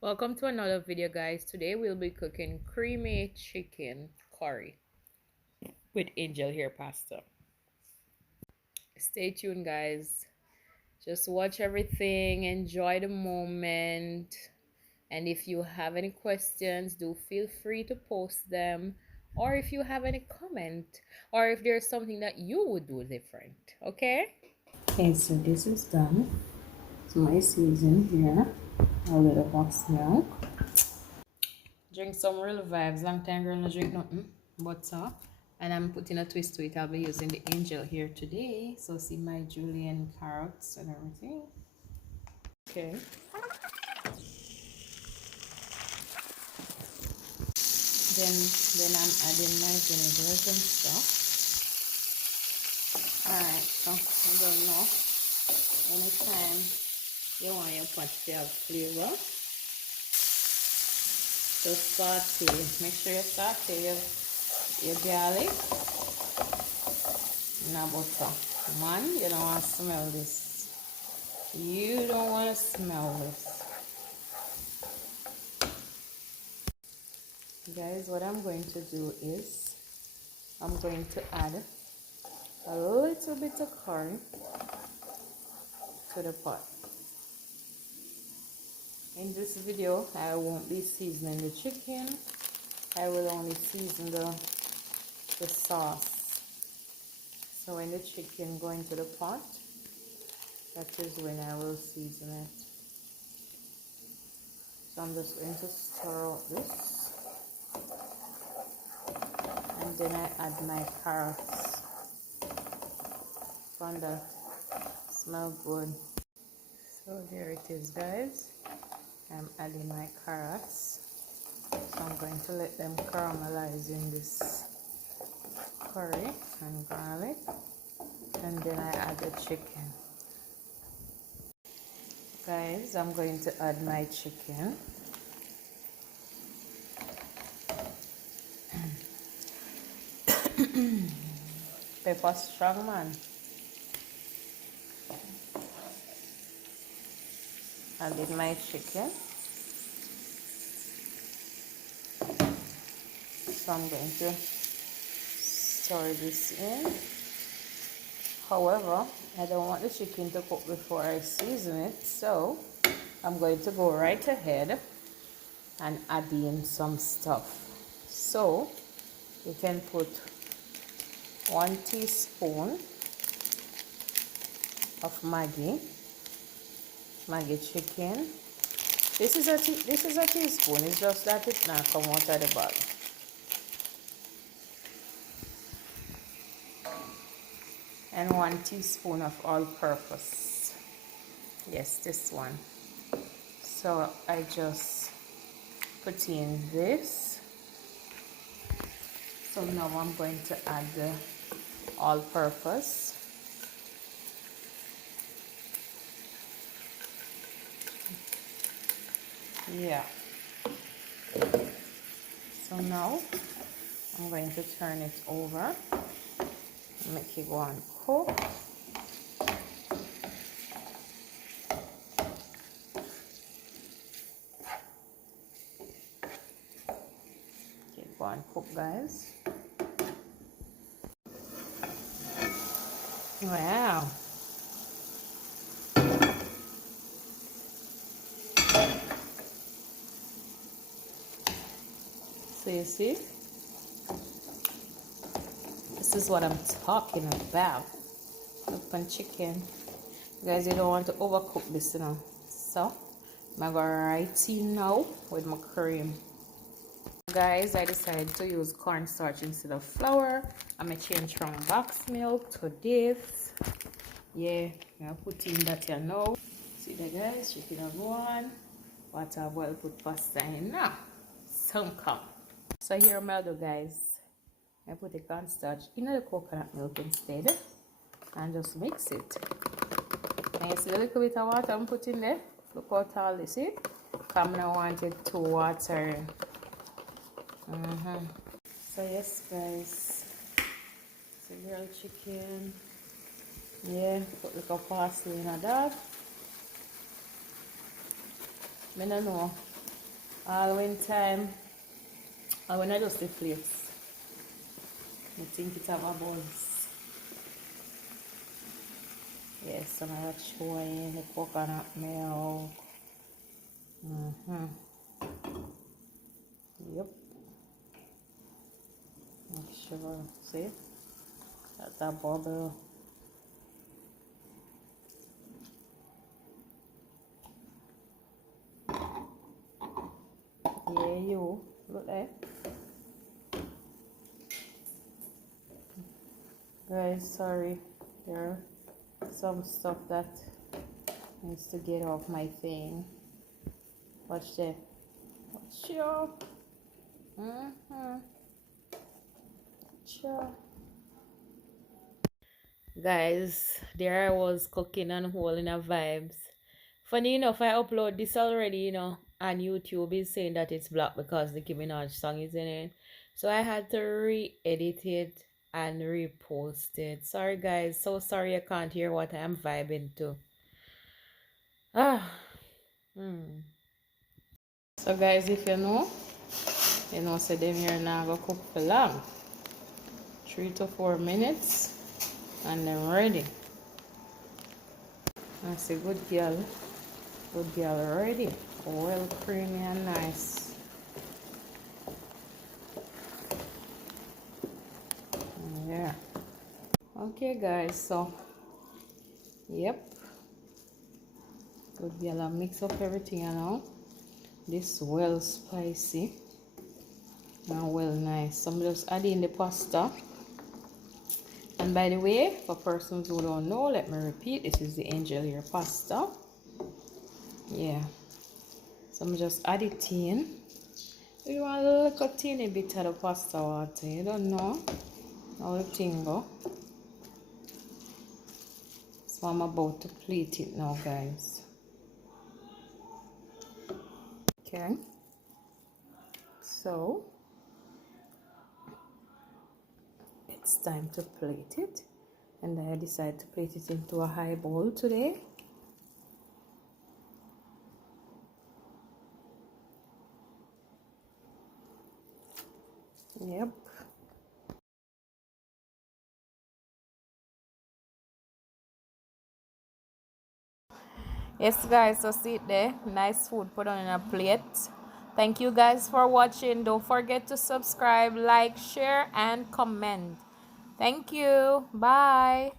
Welcome to another video, guys. Today we'll be cooking creamy chicken curry with angel hair pasta. Stay tuned, guys. Just watch everything, enjoy the moment, and if you have any questions, do feel free to post them, or if you have any comment, or if there's something that you would do different. Okay? Okay, so this is done. So my season here, a little box milk. Drink some real vibes. Long time girl no drink nothing. Butter. And I'm putting a twist to it. I'll be using the angel here today. So see my julienne carrots and everything. Okay. Then I'm adding my vinegars and stuff. Alright, so I don't know. Anytime you want your pot to have flavor, just saute. Make sure you saute your garlic in a butter. Man, you don't want to smell this. You don't want to smell this. Guys, what I'm going to do is I'm going to add a little bit of curry to the pot. In this video, I won't be seasoning the chicken. I will only season the sauce. So when the chicken go into the pot, that is when I will season it. So I'm just going to stir out this. And then I add my carrots. Found that smell good. So there it is, guys. I'm adding my carrots. So I'm going to let them caramelize in this curry and garlic. And then I add the chicken. Guys, I'm going to add my chicken. Pepper strong, man. Added my chicken. So I'm going to stir this in. However, I don't want the chicken to cook before I season it, so I'm going to go right ahead and add in some stuff. So you can put 1 teaspoon of Maggi chicken. This is a teaspoon. It's just that it not come out of the bag. And 1 teaspoon of all-purpose. Yes, this one. So I just put in this. So now I'm going to add the all-purpose. Yeah. So now I'm going to turn it over. Make it go and cook. Okay, go and cook, guys. Wow. So you see, this is what I'm talking about. Open chicken. Guys, you don't want to overcook this, you know. So I'm going right in now with my cream. Guys, I decided to use cornstarch instead of flour. I'm going to change from box milk to this. Yeah, I'm going to put in that you know. See that, guys, chicken have one. Water boil, put pasta in now. Some come. So here I'm do, guys. I put the cornstarch in the coconut milk instead and just mix it. And you see the little bit of water I'm putting there? Look out all this, see? Come now, I want it to water. So yes, guys, it's a grilled chicken. Yeah, put a little parsley in that. I don't know All when time, I when I just the plates, I think it have a buzz. Yes, I'm gonna showing the coconut milk. Yep. Make sure, see, that's a bubble. Yeah, you look there. Guys, sorry, there are some stuff that needs to get off my thing. Watch that. Sure. Sure. Guys, there I was cooking and holding a vibes. Funny enough, I upload this already, and YouTube is saying that it's blocked because the Nicki Minaj song is in it. So I had to re-edit it and repost it. Sorry guys, so sorry I can't hear what I'm vibing to. Ah. So guys, if you know, so them here now go cook for long. 3 to 4 minutes and then ready. That's a good girl. Good girl ready. Well creamy and nice. Yeah. Okay guys, so yep. Good girl, I mix up everything This well spicy and well nice. So I'm just adding the pasta. And by the way, for persons who don't know, let me repeat, this is the angel hair pasta. Yeah. So I'm just add it in. You want a little teeny bit of the pasta water. You don't know how the thing go. So I'm about to plate it now, guys. Okay. So it's time to plate it. And I decided to plate it into a high bowl today. Yep. Yes guys, so see it there. Nice food put on in a plate. Thank you guys for watching. Don't forget to subscribe, like, share, and comment. Thank you. Bye.